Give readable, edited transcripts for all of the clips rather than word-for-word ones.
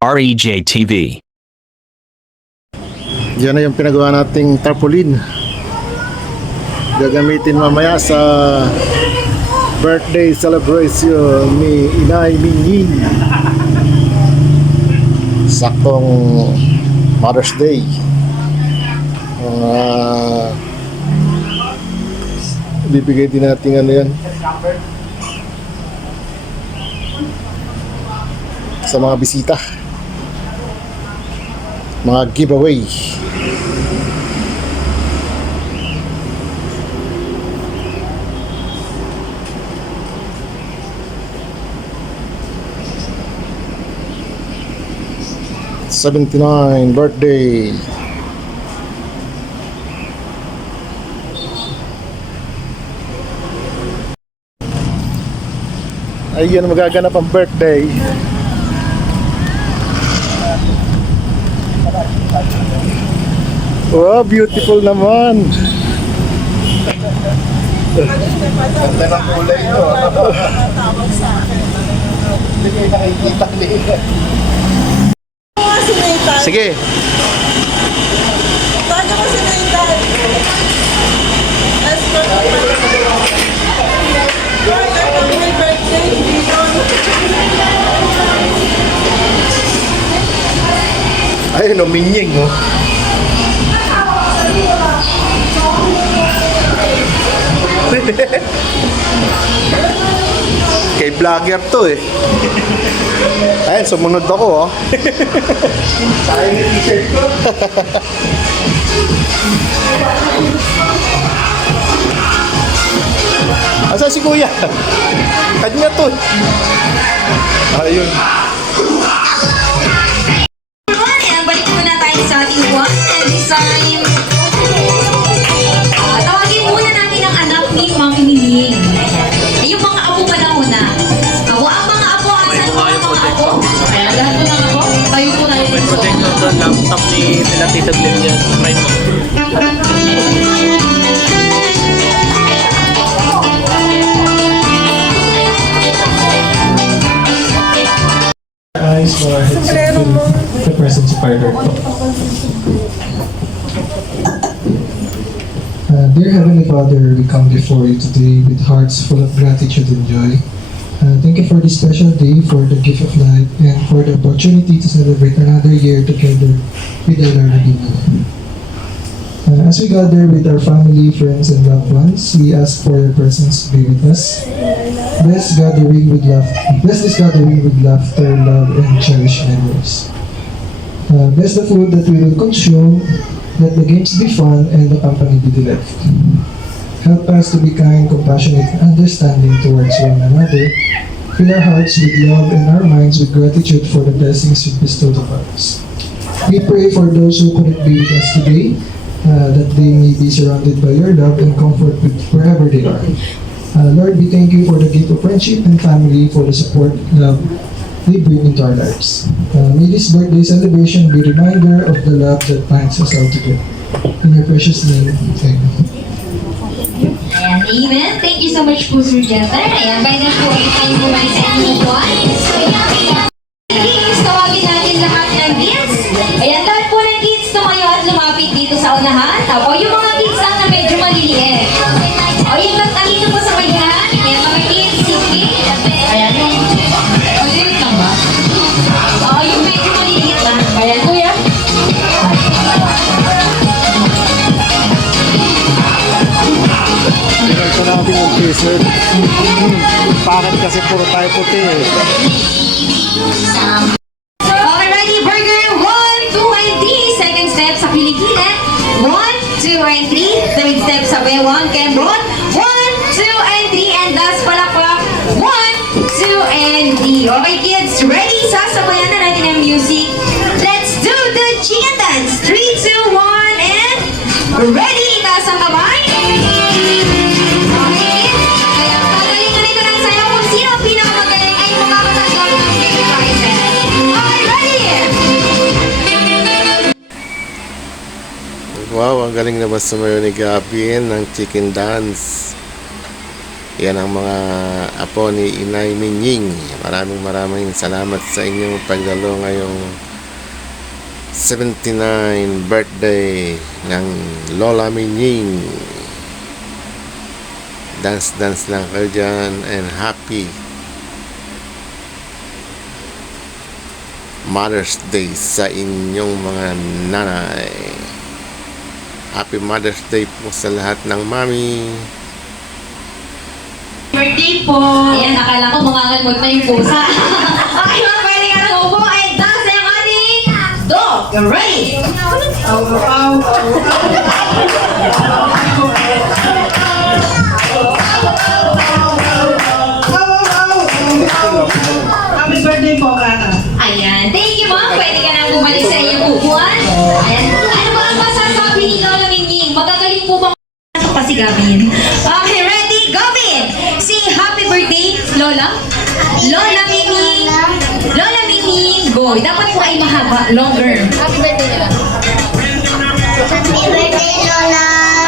REJ TV. Yan na yung pinagawa nating tarpaulin. Gagamitin mamaya sa birthday celebration ni Inay Minging. Saktong Mother's Day. Bibigay din natin ano yan sa mga bisita, mga giveaway. '79 birthday. Ayun, magaganap ang birthday. Oh, beautiful naman. Ganda ng kulay ito. Hindi kayo nakikita nila. Sige. Bago ko si Nathan. As for my birthday, Ayun, uminying, oh. Kay vlogger to eh. Ayun, sumunod ako, oh. Sayang yung t-shirt ko. Asa si Kuya? Kanya to. Ayun. Balik muna tayo sa ating one and design. Tawagin muna natin ang anak ni Ma'am Mining. Yung mga apo pa lang muna. Ang mga apo, asan po ang mga apo? Ayan, lahat po ng apo. Tayo po tayo. May protect ng laptop ni nila Tita Glenn yan. Try mo. Eyes or heads to the presence of our Lord. Dear Heavenly Father, we come before you today with hearts full of gratitude and joy. Thank you for this special day, for the gift of life, and for the opportunity to celebrate another year together with our Lord Redeemer. As we gather with our family, friends, and loved ones, we ask for your presence to be with us. Bless this gathering with laughter, love, and cherished memories. Bless the food that we will consume, let the games be fun, and the company be delightful. Help us to be kind, compassionate, and understanding towards one another. Fill our hearts with love and our minds with gratitude for the blessings you bestowed upon us. We pray for those who couldn't be with us today, that they may be surrounded by your love and comfort wherever they are. Lord, we thank you for the gift of friendship and family, for the support and love they bring into our lives. May this birthday celebration be a reminder of the love that binds us all together. In your precious name, amen. Ayan, amen. Thank you so much po, Sir Jeffer. Ayan, by the po, tayo bumalik sa inyong buwan. Kids, tawagin natin lahat ng kids. Ayan, lahat po ng kids tumayo at lumapit dito sa unahan. Tapos yung mga kids lang na medyo maliliit. O yung nandito po sa kanya. Ayan, mga kids, sige. Ayan, yung maliliit lang ba? O yung medyo maliliit lang. Ayan, kuya. Ito natin yung t-shirt. Bakit kasi puro tayo puti eh. Alrighty, burger. 1, 2, and 3. Second step sa kilikili. 1, 2, and 3. Third step sa bewang kembron. 1, 2, and 3. And last palakpak. 1, 2, and 3. Okay, kids, ready? Sasabayan na natin ang music. Let's do the chicken dance. 3, 2, 1, and ready! Taas ang kamay. Ready? Wow, ang galing naman sumayo ni Gabby ng chicken dance. Yan ang mga apo ni Inay Minying. Maraming salamat sa inyong pagdalo ngayong 79 birthday ng Lola Minying. Dance lang kayo dyan and happy Mother's Day sa inyong mga nanay. Happy Mother's Day po sa lahat ng mami. Birthday po! Ayan, akala ko mangangalmot na yung pusa. Okay, mga pwede ka nang upo and dance na yung ating dog. You're ready! Happy birthday po, Rana. Ayan, thank you ma'am. Pwede ka nang bumalik sa iyong upuan. Ayan, ano ba ang masasabi ni Lola Mingming? Magagaling po bang pasok pa si Gavin? Okay, ready? Gavin! Say happy birthday, Lola. Lola Mingming. Lola Mingming. Go. Dapat po ay mahaba, longer. Happy birthday Lola.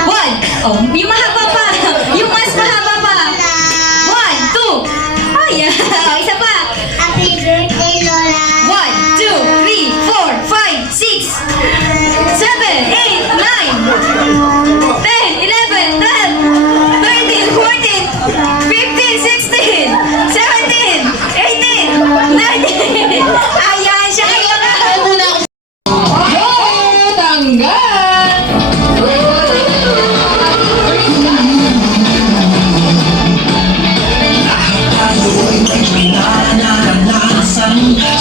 One. Oh, yung mahaba pa. Yung mas mahaba pa. One, two. Ayan. Oh, isa pa. Happy birthday Lola. 1, 2, 3, 4, 5, 6, 7, 8, 9, 10, 11, 12, 13, 14, 15, 16, 17, 18, 19. Ayan siya. Oh, tanggal!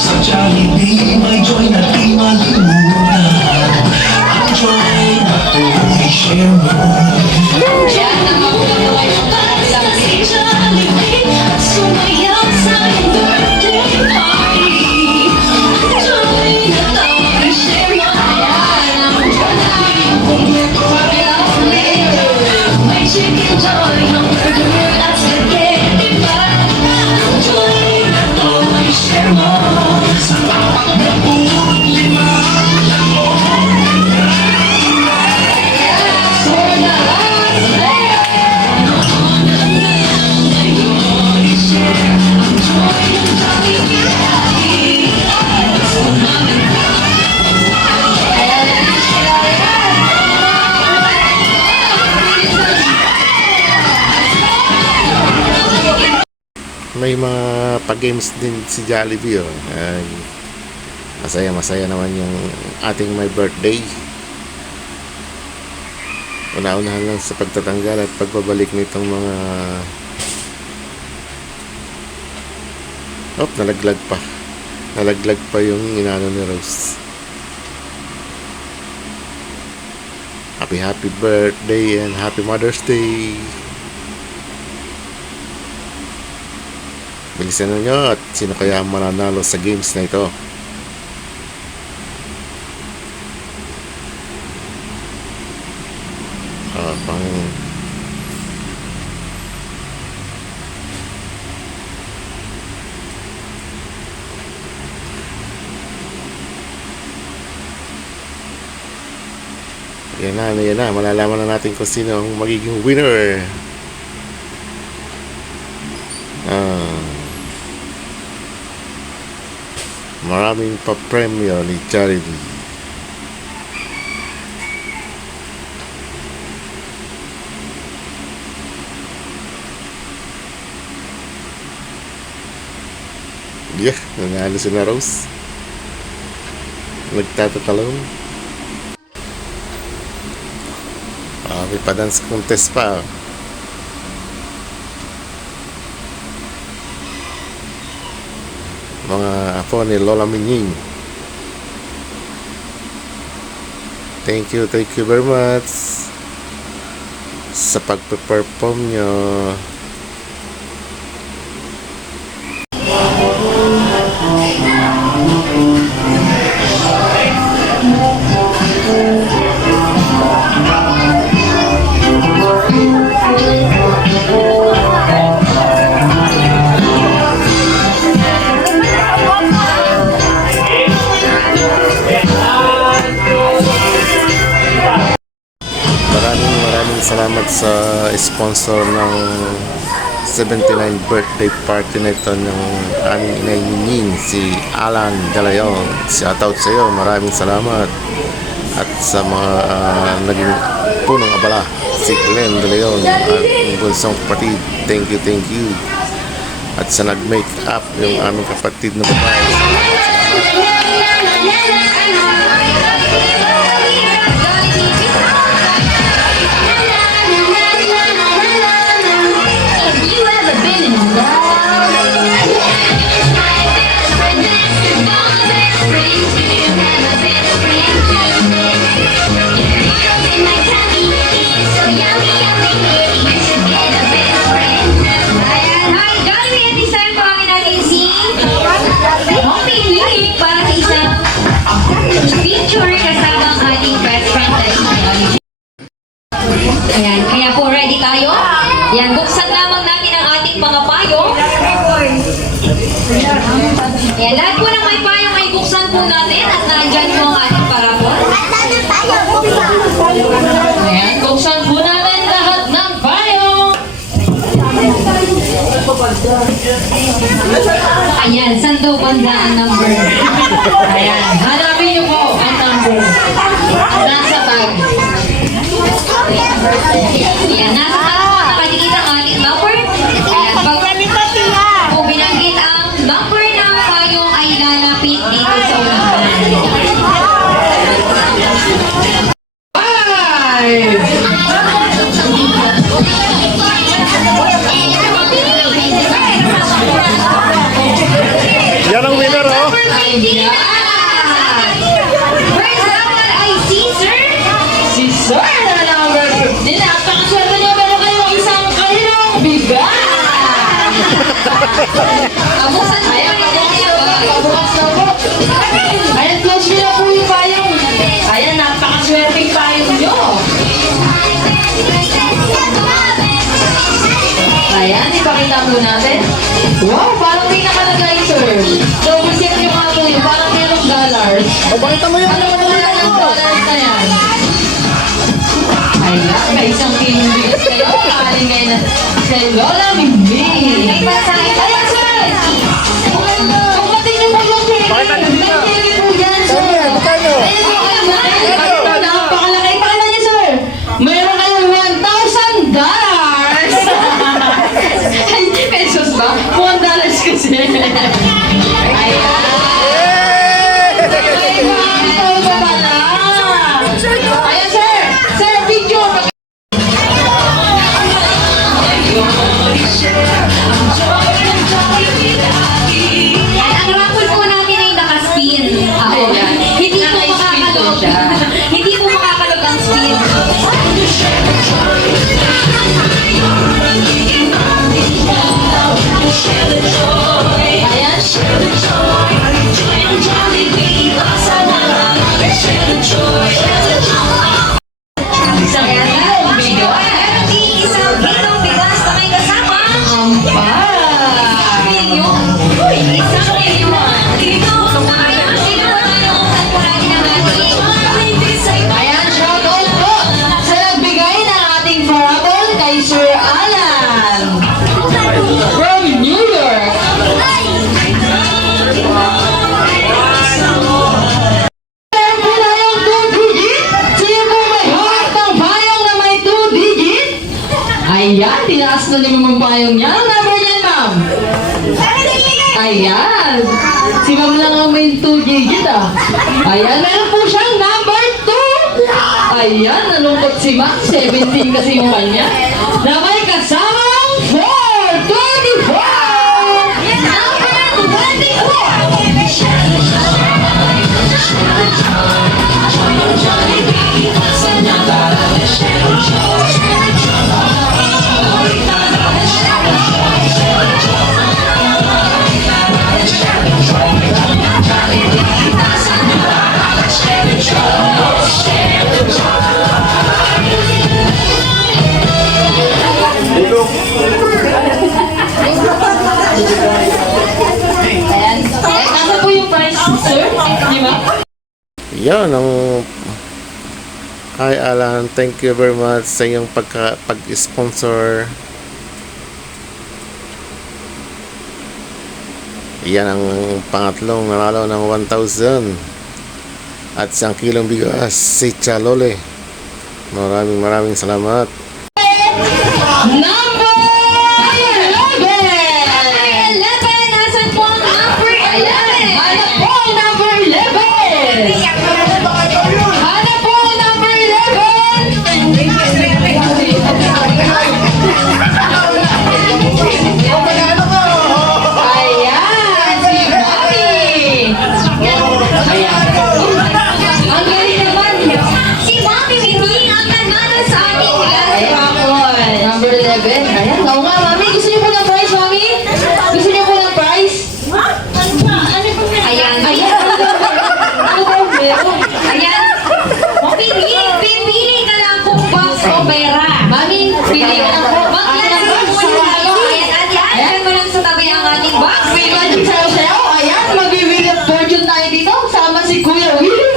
Sa Jollibee, may joy na di malimutan. Ang joy na tuloy share mo. Sumayaw sa birthday party. Joy na tayo share mo. May chicken joy, hamburger at spaghetti pan. Joy na tayo share mo. Sa tapat na buong lima. May mga pag-games din si Jollibee. Oh. Ay, masaya naman yung ating my birthday. Una-unahan lang sa pagtatanggal at pagbabalik nitong mga nalaglag pa yung inano ni Rose. Happy birthday and happy Mother's Day. Bilisan nyo at sino kaya ang mananalo sa games na ito. Pang yan na, malalaman na natin kung sino ang magiging winner. Maraming pa-premyo ni Jollibee. Yeah, nanalo si na Rose. Nagtatatalong. May pa-dance contest pa. Mga apo ni Lola Minying. Thank you very much sa pagpe-perform nyo. salamat sa sponsor ng 79th birthday party na ito ng aming inay Nining, si Alan Galayon. Shoutout sa iyo, maraming salamat. At sa mga naging punong abala, si Glenn Galayon at ang bunsong kapatid, thank you. At sa nag-make up, yung aming kapatid na babae, Have you ever been in love? My best friend, best of all best friends. Do you have a best friend too? In my tummy, it's so yummy. You should get a best friend too. Hi, Jollibee, at this time tawagin natin si Homie Lyric para sa isang feature kasama ang ating best friend na si Jollibee. Ayan, kaya po ready tayo? Yan, buksan lamang natin ang ating mga payong. Ayan, lahat po ng may payong ay buksan po natin at nandyan po ang ating parapon. Ayan, buksan po natin lahat ng payong. Ayan, saan daw banda ang number? Ayan, hanapin niyo po ang number. Nasa tag. Ayan, nasa tag po nakadikit ang ating number. Ayan, pag kung binanggit ang number ng payong ay lalapit dito sa unahan. Yan ang winner, oh. Ayan! First number ay si Sir. Si Sir na number 15. Napakaswerte niyo, pero kayo isang kalilang bigat. Abusan mo yung Pabukas na po. Ayan, close nyo na po yung payong. Ayan, napakaswerte payong nyo. Ayan, ipakita po natin. Wow, parang may nakalagay, sir. Double set yung mga po yun, parang merong dollars. O, pakita mo yan. Ano yung dollars na yan? Ayan, may isang kilong bigas kayo. Aling ngayon na kay Lola Mimi. May pasahin. Ayan, sir! Kumatin niyo po yung credit. Pakita niyo dito. May po yan, sir. Magkano? Ayan po kayo, napakalaki. Pakita niyo, sir. Mayroon kayong $1,000. Ay, pesos ba? $1 kasi. Ayan. Ayan, sir. Sir, picture. Ang raffle po natin ay naka-spin. Ayan. Hindi po Naka-spin po makakalog. siya. Hindi po makakalog ang spin. Ayan. Isang kilong bigas. Meron din isang kilong bigas na may kasama. Ampay. Milyon. Isang milyon. Ayan, sino po tayo kung po natin ang ating Ayan, shoutout po sa nagbigay ng ating parabol kay Sir Alan from New York. Meron po tayong 2 digit. Sino po may hawak ng payong na may 2 digit? Ayan, tinaas na naman ang payong niya. Ano number niyan, ma'am? Ayan. Si ma'am lang ang may 2 digit, ah. Ayan, meron po siyang number 2. Ayan, nalungkot si ma'am. 17 kasi yung kanya. Na may kasamang 424. Number 24. Ayan. Nasa po yung price, sir? Di ba? yan ang Hi Alan, thank you very much sa iyong pag-sponsor. Yan ang pangatlong nanalo ng 1,000 at 1 kilong bigas, si Chalole. Maraming salamat. Number 11! 11, nasan po ang number 11? Hanap po ang number 11! Hanap po ang number 11! Ayan, si Mami! Ayan. Ang galing naman. Si Mami Winnie ang nanalo sa ating last Ayan. raffle. Number 11. Ayan, oo nga, Mami. Gusto niyo po ng prize, Mami? Gusto niyo po ng prize? Ayan. Ayan. Ano ba ang meron? Ayan. Pipili ka lang kung box o pera. Mami, pili ka lang po. Mag-yes mo muna tayo. Ayan, at yan mo lang sa tabi ang ating box. May magic sayo-sayo. Ayan, mag-wheel of fortune tayo dito. Sama si Kuya Will.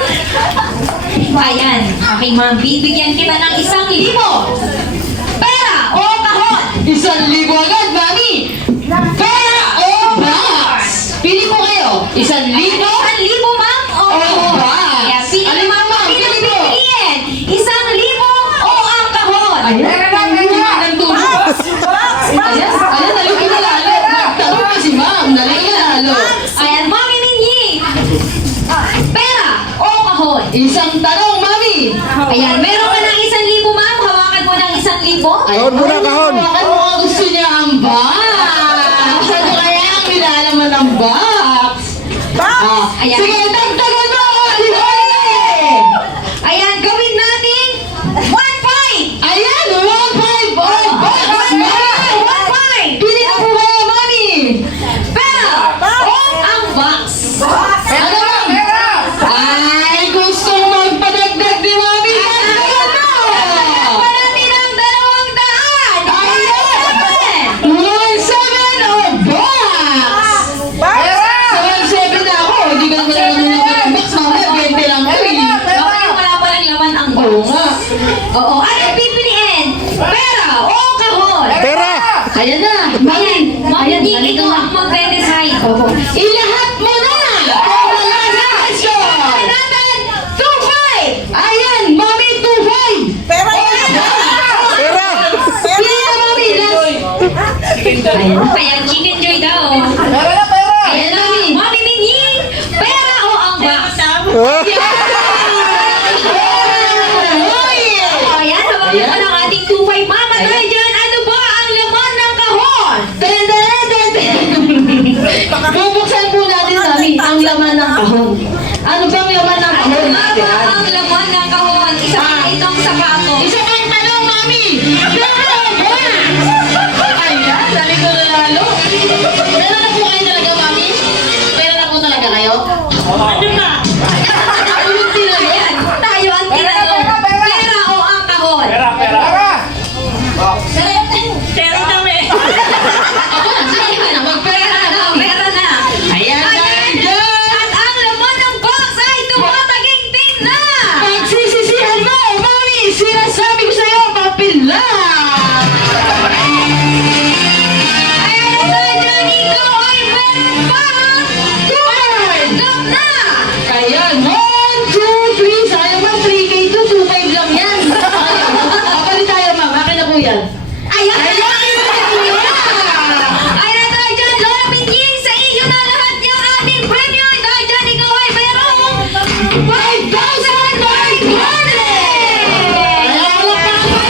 Ayan, aking mga bibigyan kita ng 1,000. Pera o kahon. 1,000 agad, Mami. Pera o box? Pili po kayo. 1,000? 1,000, ma'am, o box? Ayan, pili Alin mo mo, ma'am? pili Pili mo. piliin. 1,000 o ang kahon. Ayan, ng tubo. Ayan, nalito na lalo. Nagtanong pa si Ma'am. Nalito na lalo. Ayan, Mami Minyi. Pera o kahon. Isang tanong, Mami. Ayan, meron ka ng 1,000, ma'am. Hawakan mo ng 1,000. Kahon muna, kahon. Hawakan mo ang gusto niya ang box. Saan kaya ang nilalaman ng box? Ayan. Sige, tagtagan mo ako. Ayan, gawin natin 1,500. Ayan, 1,500. Oh, box na. 1,500. Pili na po kayo, Mami. Pera o ang box. Ano, Ma'am? Ay, gusto magpadagdag ni Mami. Tagtagan mo. Pa natin ang 200. Ayan. 1,700 o box. Sa 1,700 na ako. Hindi ka naman naman ng box. Mamaya, 20 lang ko eh. Okay, wala pa lang laman ang box. Oo nga. Oo, ano pipiliin? Pera o kahon? Pera! Ayan na. Ayan, Mami, hindi ikaw ang magde-decide. Ilahat mo na! Kung wala na question! Natin, 2,500. Ayan, Mami, 2,500! Pera! Pili na, Mami, last! Ayan, chicken joy daw. Ayan, Mami! Mami Minyin, pera o ang box? Ayan, hawakan mo ng ating 2,500. Mama tayo dyan, ano ba ang laman ng kahon? Bubuksan po natin, Mami, ang laman ng kahon. Ano bang laman ng kahon natin? Mama, ang laman ng kahon. Isa pa itong sapatos. Isa pang tanong, Mami! Ayan, dali ko na lalo. Meron na po kayo talaga, Mami? Meron na po talaga kayo? Ano na? Ayan, tayo ang tinanong. Pera o ang kahon? Pera kami. Sige na, magpera na, Mami. Pera na. Ayan, dahil dyan! At ang laman ng box ay tumataginting na. Pagsisisihan mo, Mami! Sinasabi ko sa'yo, papel lang! Ayan na tayo dyan, ikaw ay meron pang card na. Ayan, 1, 2, 3. Sayang, Ma'am, 3K to, 2,500 lang yan. Kapali tayo, Ma'am. Akin na po yan. Ayan na. Ayan! Ayan na tayo dyan, Lola Minjing, sa iyo na lahat yung ating premium. Dahil dyan, ikaw ay merong 5,500! Ayan, wala pa ang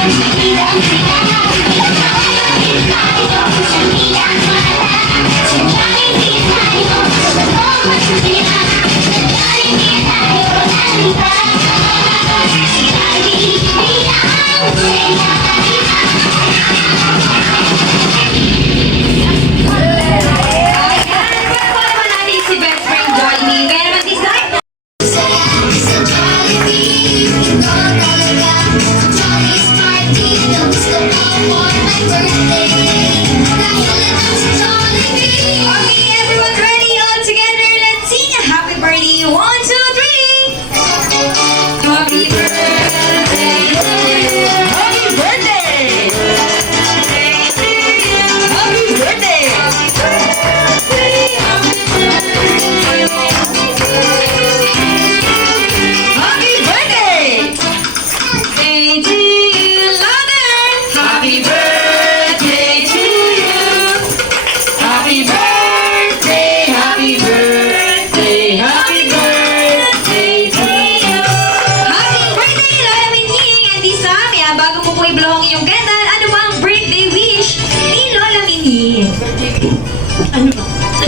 Thank you. Okay, everyone ready? All together, let's sing a happy birthday. 1, 2, 3. Happy birthday to you. Happy birthday! Happy birthday! Happy birthday! Day to you, louder. Happy birthday to you. Happy birthday, happy birthday, happy birthday to you. Happy birthday, Lola Mining! And this time, bago mo po i-blow ang iyong candle, ano ba ang birthday wish ni Lola Mining?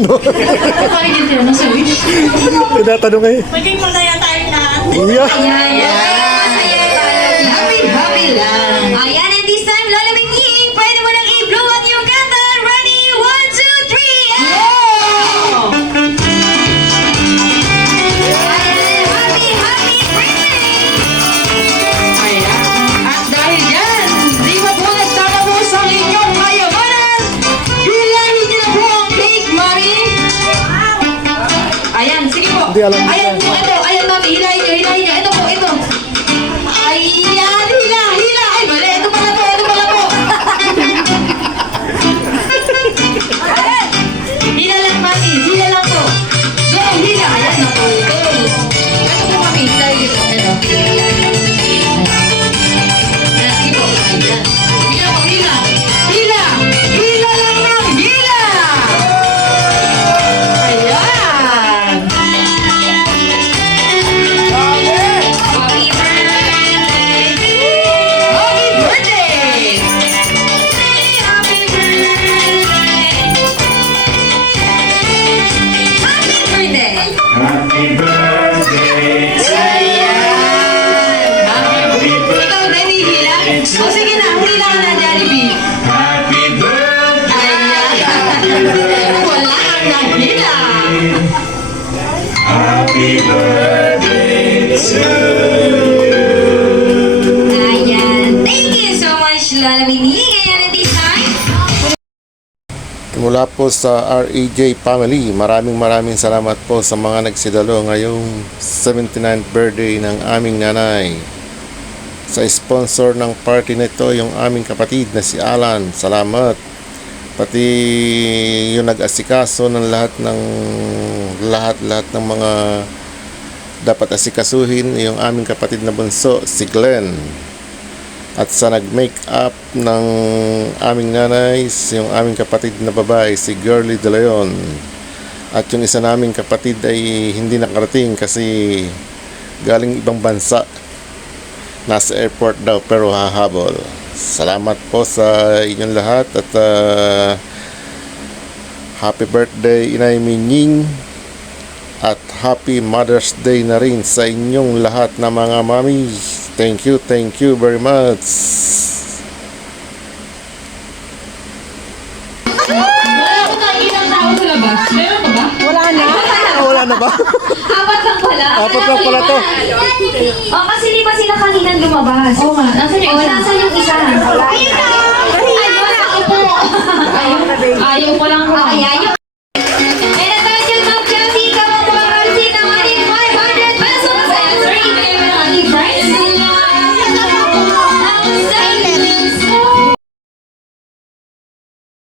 Parang yun sila nasa wish. Tinatanong eh. Maging masaya tayo lahat. Yeah. Masaya tayo. Happy lang. Ayan, and this time, Lola Mining, pwede mo nang i-blow ang iyong candle. Ready? 1, 2, 3. And... Ayan, happy birthday! Ayan. At dahil yan, di ba po nagtatapos ang inyong kayamanan? Hilahin niyo na po ang cake, Mari. Ayan, sige po. Hindi alam niya. Ayan po, ito. Ayan, Mami, hilahin niyo, hilahin niyo. Ito po, ito. Ayan, hila, hila. Ay, mali. Ito pala po, ito pala po. Hila lang, Mami. Hila lang po. Go, hila. Ayan na po. Go. Ito po, Mami. Hilahin niyo. Ito. Ayan, sige po. Ayan. Hila po, hila. Hila. Hila lang ng hila. Ayan. Happy birthday! Happy birthday! Happy birthday! Happy birthday! Ikaw, Daddy, hila? O sige na, hila ka na, Jollibee. Ayan. Wala kang nahila. Ayan. Thank you so much, Lola Mining. Ayan, at this time, Mula po sa REJ family, maraming salamat po sa mga nagsidalo ngayong 79th birthday ng aming nanay. Sa sponsor ng party na ito, yung aming kapatid na si Alan, salamat. Pati yung nag-asikaso ng lahat ng mga dapat asikasuhin, yung aming kapatid na bunso, si Glenn. At sa nag-make up ng aming nanay, yung aming kapatid na babae, si Girly De Leon. At yung isa naming kapatid ay hindi nakarating kasi galing ibang bansa. Nasa airport daw pero hahabol. Salamat po sa inyong lahat at happy birthday Inay Mining at happy Mother's Day na rin sa inyong lahat na mga mami. Thank you very much. Wala ko nakikita tao sa labas. Meron pa ba? Wala na ba? apat lang pala. Apat lang pala to. Oh, kasi di ba sila kanina lumabas? Oo nga. Nasaan yung Oh, isa? nasa yung isa? Ayun na! Ayun, ako po. Ayaw ko lang Okay, ayun. And at that yung top Chelsea, kamamuarasi naman yung 500 pesos. And sorry, ito yung mga ating prize. Ang savings mo.